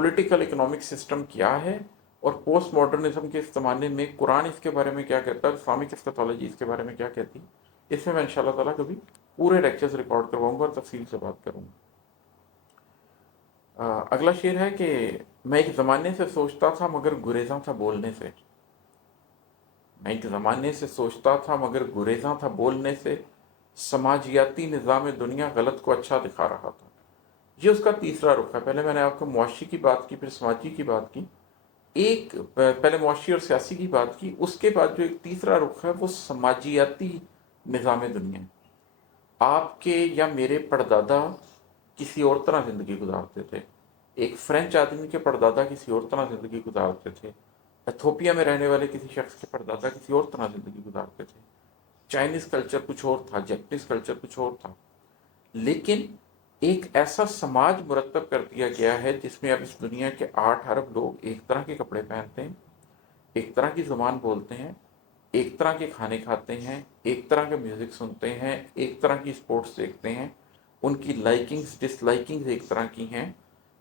Political economic system کیا ہے اور پوسٹ ماڈرنزم کے اس زمانے میں قرآن اس کے بارے میں کیا کہتا ہے، اسلامک اسکاتولوجی اس کے بارے میں کیا کہتی ہے، اس میں ان شاء اللہ تعالیٰ کبھی پورے لیکچرز ریکارڈ کرواؤں گا اور تفصیل سے بات کروں گا۔ اگلا شعر ہے کہ میں ایک زمانے سے سوچتا تھا مگر گریزاں تھا بولنے سے، میں ایک زمانے سے سوچتا تھا مگر گریزاں تھا بولنے سے، سماجیاتی نظام دنیا غلط کو اچھا دکھا رہا تھا۔ یہ اس کا تیسرا رخ ہے۔ پہلے میں نے آپ کو معاشی کی بات کی، پھر سماجی کی بات کی، ایک پہلے معاشی اور سیاسی کی بات کی، اس کے بعد جو ایک تیسرا رخ ہے وہ سماجیاتی نظام دنیا ہے۔ آپ کے یا میرے پردادا کسی اور طرح زندگی گزارتے تھے، ایک فرینچ آدمی کے پردادا کسی اور طرح زندگی گزارتے تھے، ایتھوپیا میں رہنے والے کسی شخص کے پردادا کسی اور طرح زندگی گزارتے تھے، چائنیز کلچر کچھ اور تھا، جیپنیز کلچر کچھ اور تھا، لیکن ایک ایسا سماج مرتب کر دیا گیا ہے جس میں اب اس دنیا کے 8 ارب لوگ ایک طرح کے کپڑے پہنتے ہیں، ایک طرح کی زبان بولتے ہیں، ایک طرح کے کھانے کھاتے ہیں، ایک طرح کا میوزک سنتے ہیں، ایک طرح کی سپورٹس دیکھتے ہیں، ان کی لائکنگز ڈس لائکنگز ایک طرح کی ہیں۔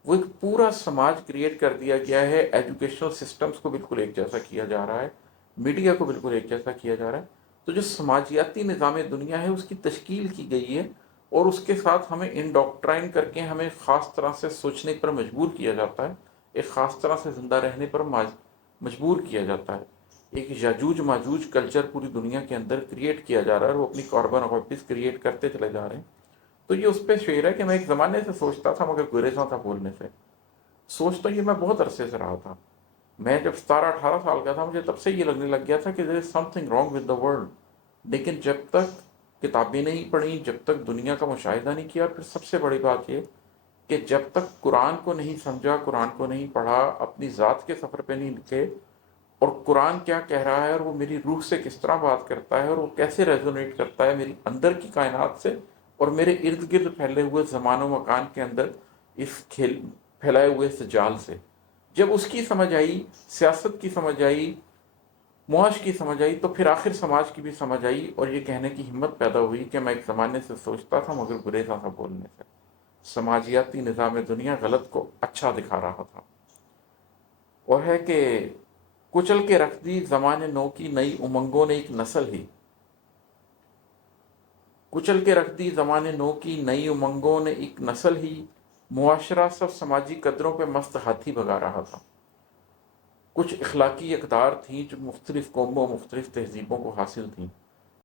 وہ ایک پورا سماج کریٹ کر دیا گیا ہے، ایجوکیشنل سسٹمز کو بالکل ایک جیسا کیا جا رہا ہے، میڈیا کو بالکل ایک جیسا کیا جا رہا ہے۔ تو جو سماجیاتی نظام دنیا ہے اس کی تشکیل کی گئی ہے، اور اس کے ساتھ ہمیں انڈاکٹرائن کر کے ہمیں خاص طرح سے سوچنے پر مجبور کیا جاتا ہے، ایک خاص طرح سے زندہ رہنے پر مجبور کیا جاتا ہے۔ ایک یاجوج ماجوج کلچر پوری دنیا کے اندر کریٹ کیا جا رہا ہے، اور وہ اپنی کاربن کاپیز کریٹ کرتے چلے جا رہے ہیں۔ تو یہ اس پہ شعر ہے کہ میں ایک زمانے سے سوچتا تھا مگر گریزاں تھا بولنے سے۔ سوچ تو یہ میں بہت عرصے سے رہا تھا، میں جب 17-18 سال کا تھا مجھے تب سے یہ لگنے لگ گیا تھا کہ there is something wrong with the world، لیکن جب تک کتابیں نہیں پڑھیں، جب تک دنیا کا مشاہدہ نہیں کیا، پھر سب سے بڑی بات یہ کہ جب تک قرآن کو نہیں سمجھا، قرآن کو نہیں پڑھا، اپنی ذات کے سفر پہ نہیں لکھے، اور قرآن کیا کہہ رہا ہے اور وہ میری روح سے کس طرح بات کرتا ہے اور وہ کیسے ریزونیٹ کرتا ہے میری اندر کی کائنات سے اور میرے ارد گرد پھیلے ہوئے زمان و مکان کے اندر اس پھیلائے ہوئے اس جال سے، جب اس کی سمجھ آئی، سیاست کی سمجھ آئی، معاش کی سمجھ آئی، تو پھر آخر سماج کی بھی سمجھ آئی، اور یہ کہنے کی ہمت پیدا ہوئی کہ میں ایک زمانے سے سوچتا تھا مگر گریزاں تھا بولنے سے، سماجیاتی نظام دنیا غلط کو اچھا دکھا رہا تھا۔ اور ہے کہ کچل کے رکھ دی زمانے نو کی نئی امنگوں نے ایک نسل ہی، کچل کے رکھ دی زمانے نو کی نئی امنگوں نے ایک نسل ہی، معاشرہ سب سماجی قدروں پہ مست ہاتھی بھگا رہا تھا۔ کچھ اخلاقی اقدار تھیں جو مختلف قوموں، مختلف تہذیبوں کو حاصل تھیں،